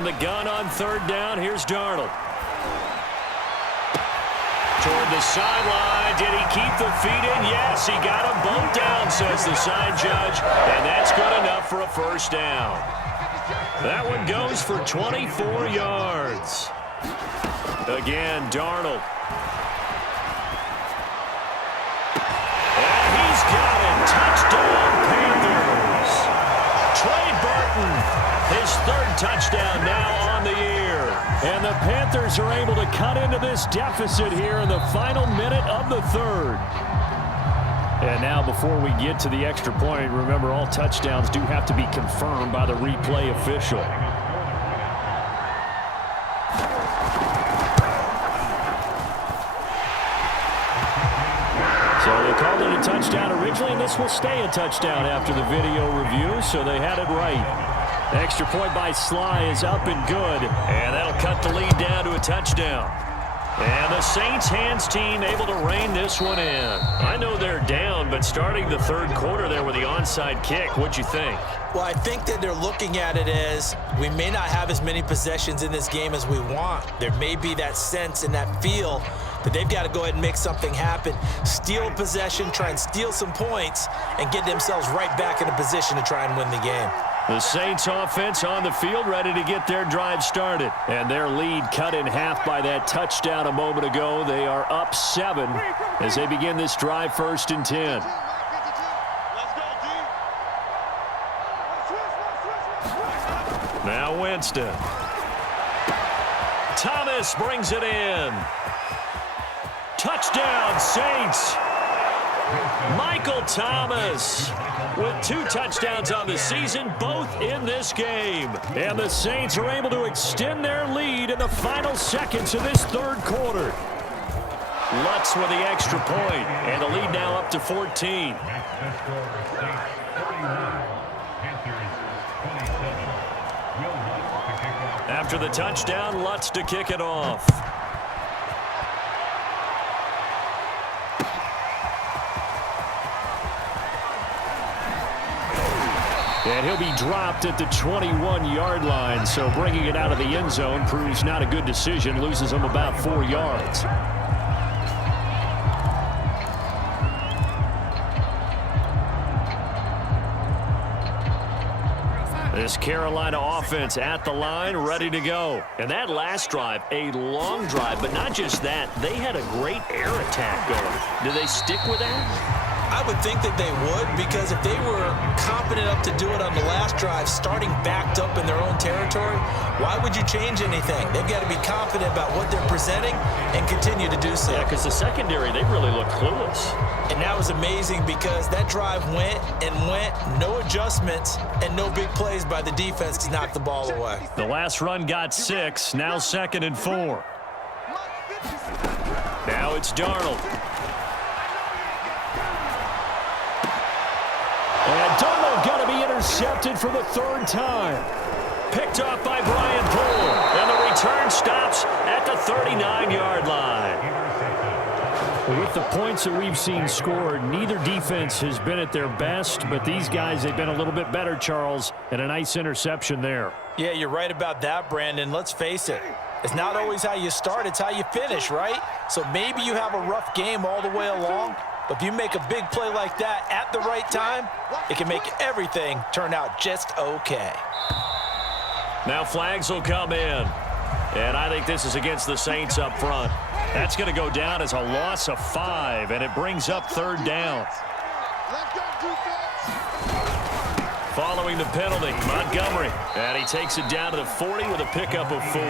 The gun on third down. Here's Darnold. Toward the sideline. Did he keep the feet in? Yes, he got them both down, says the side judge. And that's good enough for a first down. That one goes for 24 yards. Again, Darnold. And he's got it. Touchdown, Panthers. Trey Burton, his third touchdown now on the year. And the Panthers are able to cut into this deficit here in the final minute of the third. And now before we get to the extra point, remember all touchdowns do have to be confirmed by the replay official. So they called it a touchdown originally, and this will stay a touchdown after the video review, so they had it right. Extra point by Sly is up and good, and that'll cut the lead down to a touchdown. And the Saints hands team able to rein this one in. I know they're down, but starting the third quarter there with the onside kick, what'd you think? Well, I think that they're looking at it as we may not have as many possessions in this game as we want. There may be that sense and that feel that they've got to go ahead and make something happen, steal possession, try and steal some points, and get themselves right back in a position to try and win the game. The Saints offense on the field ready to get their drive started. And their lead cut in half by that touchdown a moment ago. They are up 7 as they begin this drive 1st and 10. Now Winston. Thomas brings it in. Touchdown, Saints. Michael Thomas with 2 touchdowns on the season, both in this game. And the Saints are able to extend their lead in the final seconds of this third quarter. Lutz with the extra point, and the lead now up to 14. After the touchdown, Lutz to kick it off. And he'll be dropped at the 21-yard line, so bringing it out of the end zone proves not a good decision, loses him about 4 yards. This Carolina offense at the line, ready to go. And that last drive, a long drive, but not just that, they had a great air attack going. Do they stick with that? I would think that they would, because if they were confident enough to do it on the last drive, starting backed up in their own territory, why would you change anything? They've got to be confident about what they're presenting and continue to do so. Yeah, because the secondary, they really look clueless. And that was amazing because that drive went and went, no adjustments, and no big plays by the defense to knock the ball away. The last run got 6, now 2nd and 4. Now it's Darnold. And Darnold going to be intercepted for the 3rd time. Picked off by Brian Poole. And the return stops at the 39-yard line. With the points that we've seen scored, neither defense has been at their best, but these guys, they've been a little bit better, Charles, and a nice interception there. Yeah, you're right about that, Brandon. Let's face it. It's not always how you start, it's how you finish, right? So maybe you have a rough game all the way along, but if you make a big play like that at the right time, it can make everything turn out just okay. Now flags will come in. And I think this is against the Saints up front. That's going to go down as a loss of 5, and it brings up 3rd down. Following the penalty, Montgomery. And he takes it down to the 40 with a pickup of 4.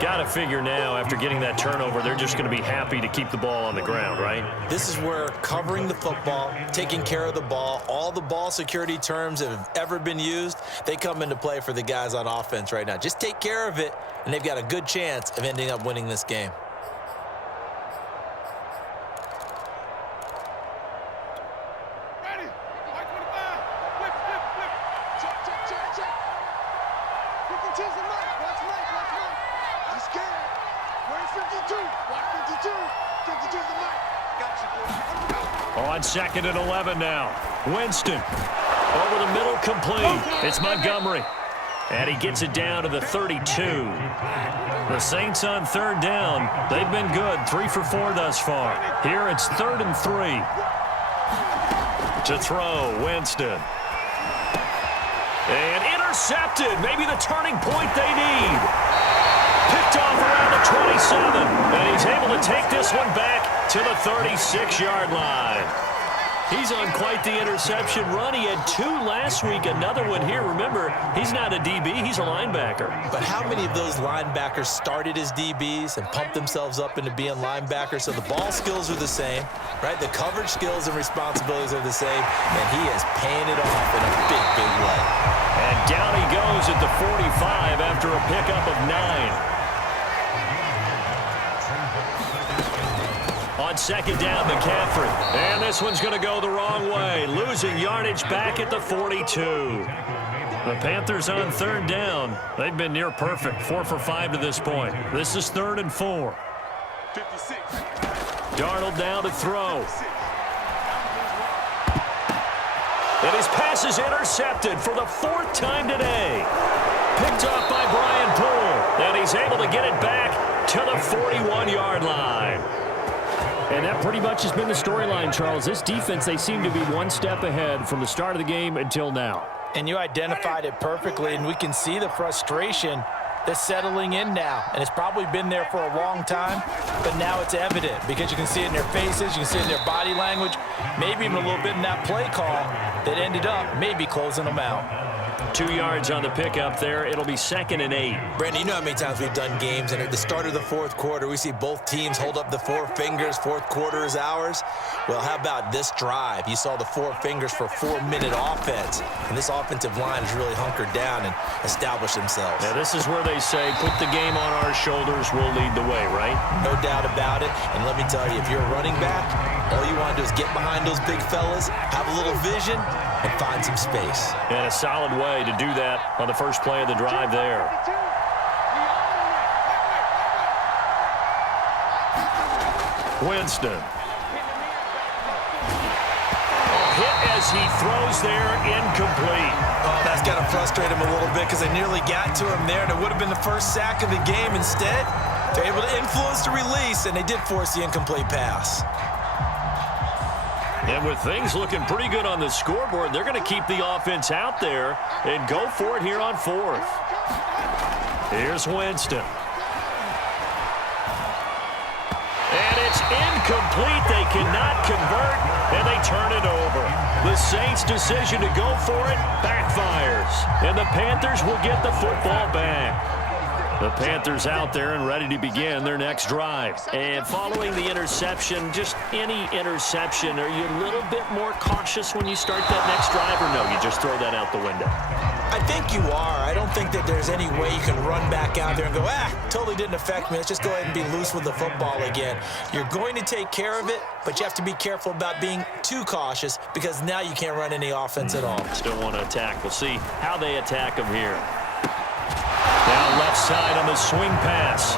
Got to figure now, after getting that turnover, they're just going to be happy to keep the ball on the ground, right? This is where covering the football, taking care of the ball, all the ball security terms that have ever been used, they come into play for the guys on offense right now. Just take care of it, and they've got a good chance of ending up winning this game. On 2nd and 11 now. Winston over the middle, complete. It's Montgomery. And he gets it down to the 32. The Saints on third down. They've been good, 3 for 4 thus far. Here it's 3rd and 3. To throw, Winston. And intercepted. Maybe the turning point they need. Picked off around the 27. And he's able to take this one back to the 36-yard line. He's on quite the interception run. He had 2 last week, another one here. Remember, he's not a DB, he's a linebacker. But how many of those linebackers started as DBs and pumped themselves up into being linebackers? So the ball skills are the same, right? The coverage skills and responsibilities are the same, and he is paying it off in a big, big way. And down he goes at the 45 after a pickup of 9. On second down, McCaffrey. And this one's going to go the wrong way. Losing yardage back at the 42. The Panthers on third down. They've been near perfect. 4 for 5 to this point. This is 3rd and 4. 56. Darnold now to throw. And his pass is intercepted for the 4th time today. Picked off by Brian Poole. And he's able to get it back to the 41-yard line. And that pretty much has been the storyline, Charles. This defense, they seem to be one step ahead from the start of the game until now. And you identified it perfectly, and we can see the frustration that's settling in now. And it's probably been there for a long time, but now it's evident because you can see it in their faces, you can see it in their body language, maybe even a little bit in that play call that ended up maybe closing them out. 2 yards on the pickup there. It'll be 2nd and 8. Brandon, you know how many times we've done games, and at the start of the 4th quarter, we see both teams hold up the 4 fingers. 4th quarter is ours. Well, how about this drive? You saw the 4 fingers for 4-minute offense, and this offensive line has really hunkered down and established themselves. Now, this is where they say, put the game on our shoulders, we'll lead the way, right? No doubt about it. And let me tell you, if you're a running back, all you want to do is get behind those big fellas, have a little vision, and find some space. And a solid way to do that on the first play of the drive there. Winston. Hit as he throws there, incomplete. Oh, that's got to frustrate him a little bit because they nearly got to him there, and it would have been the first sack of the game. Instead, they're able to influence the release, and they did force the incomplete pass. And with things looking pretty good on the scoreboard, they're going to keep the offense out there and go for it here on 4th. Here's Winston. And it's incomplete. They cannot convert, and they turn it over. The Saints' decision to go for it backfires, and the Panthers will get the football back. The Panthers out there and ready to begin their next drive. And following the interception, just any interception, are you a little bit more cautious when you start that next drive, or no, you just throw that out the window? I think you are. I don't think that there's any way you can run back out there and go, totally didn't affect me. Let's just go ahead and be loose with the football again. You're going to take care of it, but you have to be careful about being too cautious because now you can't run any offense at all. Still want to attack. We'll see how they attack them here. Down left side on the swing pass.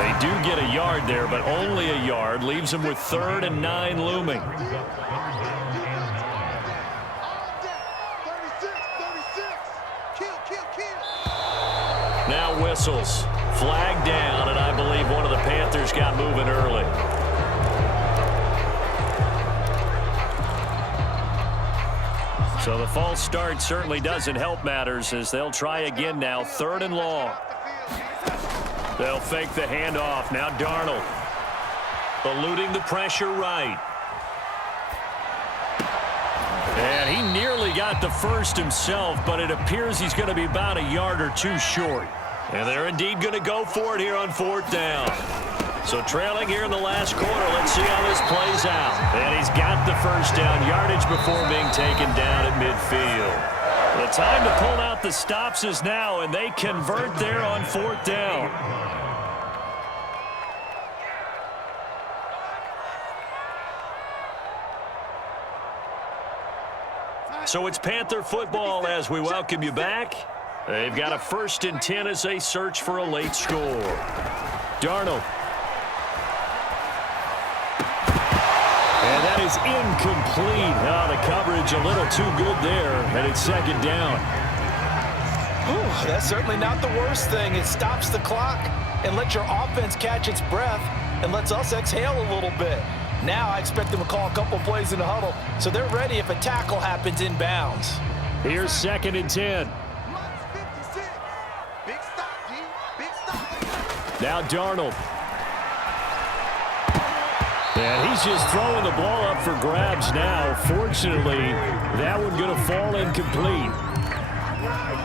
They do get a yard there, but only a yard. Leaves them with 3rd and 9 looming. Now whistles. Flag down, and I believe one of the Panthers got moving early. So the false start certainly doesn't help matters as they'll try again now. 3rd and long. They'll fake the handoff. Now Darnold. Eluding the pressure right. And he nearly got the first himself, but it appears he's going to be about a yard or 2 short. And they're indeed going to go for it here on 4th down. So trailing here in the last quarter, let's see how this plays out. And he's got the first down, yardage before being taken down at midfield. The time to pull out the stops is now, and they convert there on 4th down. So it's Panther football as we welcome you back. They've got a 1st and 10 as they search for a late score. Darnold. And that is incomplete. Oh, the coverage a little too good there, and it's 2nd down. Ooh, that's certainly not the worst thing. It stops the clock and lets your offense catch its breath and lets us exhale a little bit. Now I expect them to call a couple plays in the huddle, so they're ready if a tackle happens inbounds. Here's 2nd and 10. Now Darnold. And he's just throwing the ball up for grabs now. Fortunately, that one going to fall incomplete.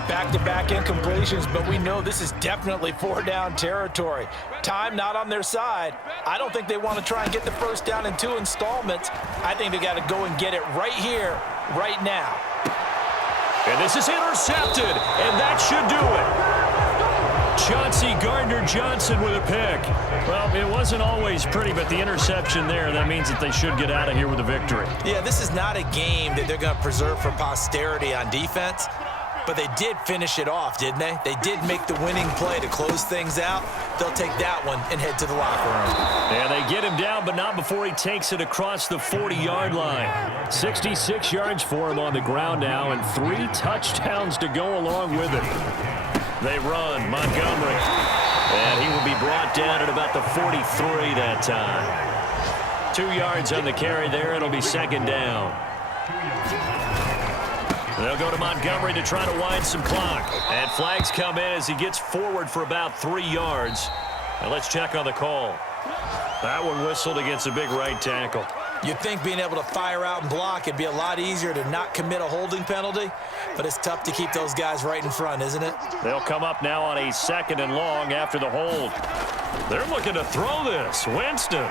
Back-to-back incompletions, but we know this is definitely 4-down territory. Time not on their side. I don't think they want to try and get the first down in 2 installments. I think they got to go and get it right here, right now. And this is intercepted, and that should do it. Chauncey Gardner-Johnson with a pick. Well, it wasn't always pretty, but the interception there, that means that they should get out of here with a victory. Yeah, this is not a game that they're going to preserve for posterity on defense, but they did finish it off, didn't they? They did make the winning play to close things out. They'll take that one and head to the locker room. And they get him down, but not before he takes it across the 40-yard line. 66 yards for him on the ground now, and 3 touchdowns to go along with it. They run, Montgomery, and he will be brought down at about the 43 that time. 2 yards on the carry there. It'll be 2nd down. They'll go to Montgomery to try to wind some clock. And flags come in as he gets forward for about 3 yards. Now let's check on the call. That one whistled against a big right tackle. You'd think being able to fire out and block, it'd be a lot easier to not commit a holding penalty, but it's tough to keep those guys right in front, isn't it? They'll come up now on a 2nd and long after the hold. They're looking to throw this. Winston.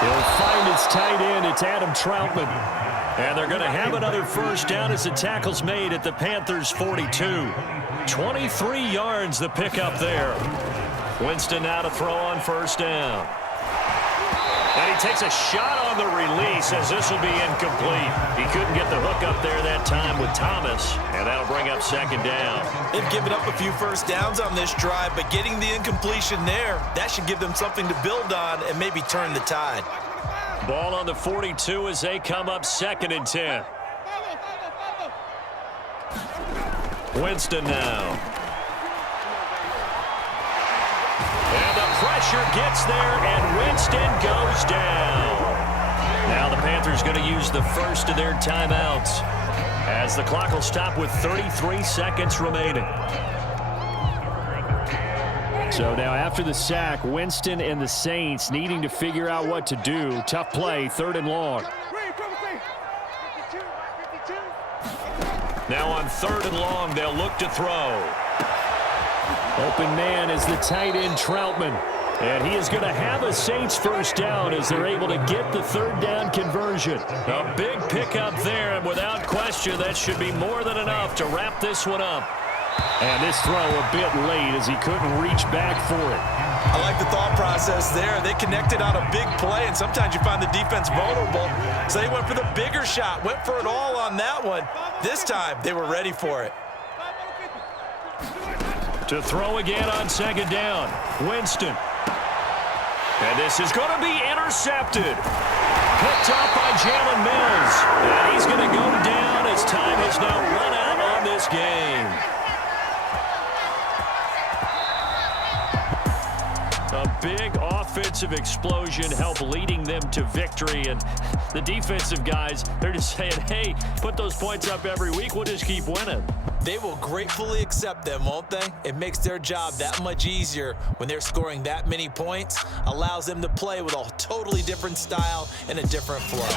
He'll find its tight end. It's Adam Troutman. And they're going to have another first down as the tackle's made at the Panthers' 42. 23 yards the pickup there. Winston now to throw on first down. And he takes a shot on the release as this will be incomplete. He couldn't get the hook up there that time with Thomas, and that'll bring up 2nd down. They've given up a few first downs on this drive, but getting the incompletion there, that should give them something to build on and maybe turn the tide. Ball on the 42 as they come up 2nd and 10. Winston now. And the pressure gets there, and Winston goes down. Now the Panthers going to use the first of their timeouts as the clock will stop with 33 seconds remaining. So now after the sack, Winston and the Saints needing to figure out what to do. Tough play, 3rd and long. Now on 3rd and long, they'll look to throw. Open man is the tight end Troutman. And he is going to have a Saints first down as they're able to get the 3rd down conversion. A big pickup there, and without question, that should be more than enough to wrap this one up. And this throw a bit late as he couldn't reach back for it. I like the thought process there. They connected on a big play, and sometimes you find the defense vulnerable. So they went for the bigger shot, went for it all on that one. This time, they were ready for it. To throw again on 2nd down, Winston. And this is going to be intercepted. Picked up by Jalen Mills. And he's going to go down as time has now run out on this game. A big offensive explosion helped leading them to victory. And the defensive guys, they're just saying, hey, put those points up every week. We'll just keep winning. They will gratefully accept them, won't they? It makes their job that much easier when they're scoring that many points. Allows them to play with a totally different style and a different flow.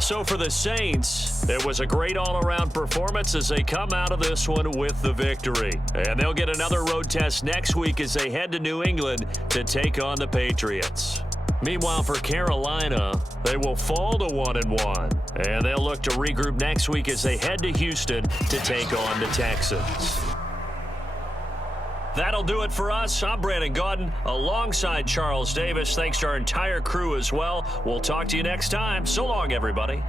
So for the Saints, it was a great all-around performance as they come out of this one with the victory. And they'll get another road test next week as they head to New England to take on the Patriots. Meanwhile, for Carolina, they will fall to 1-1. And they'll look to regroup next week as they head to Houston to take on the Texans. That'll do it for us. I'm Brandon Gaudin alongside Charles Davis. Thanks to our entire crew as well. We'll talk to you next time. So long, everybody.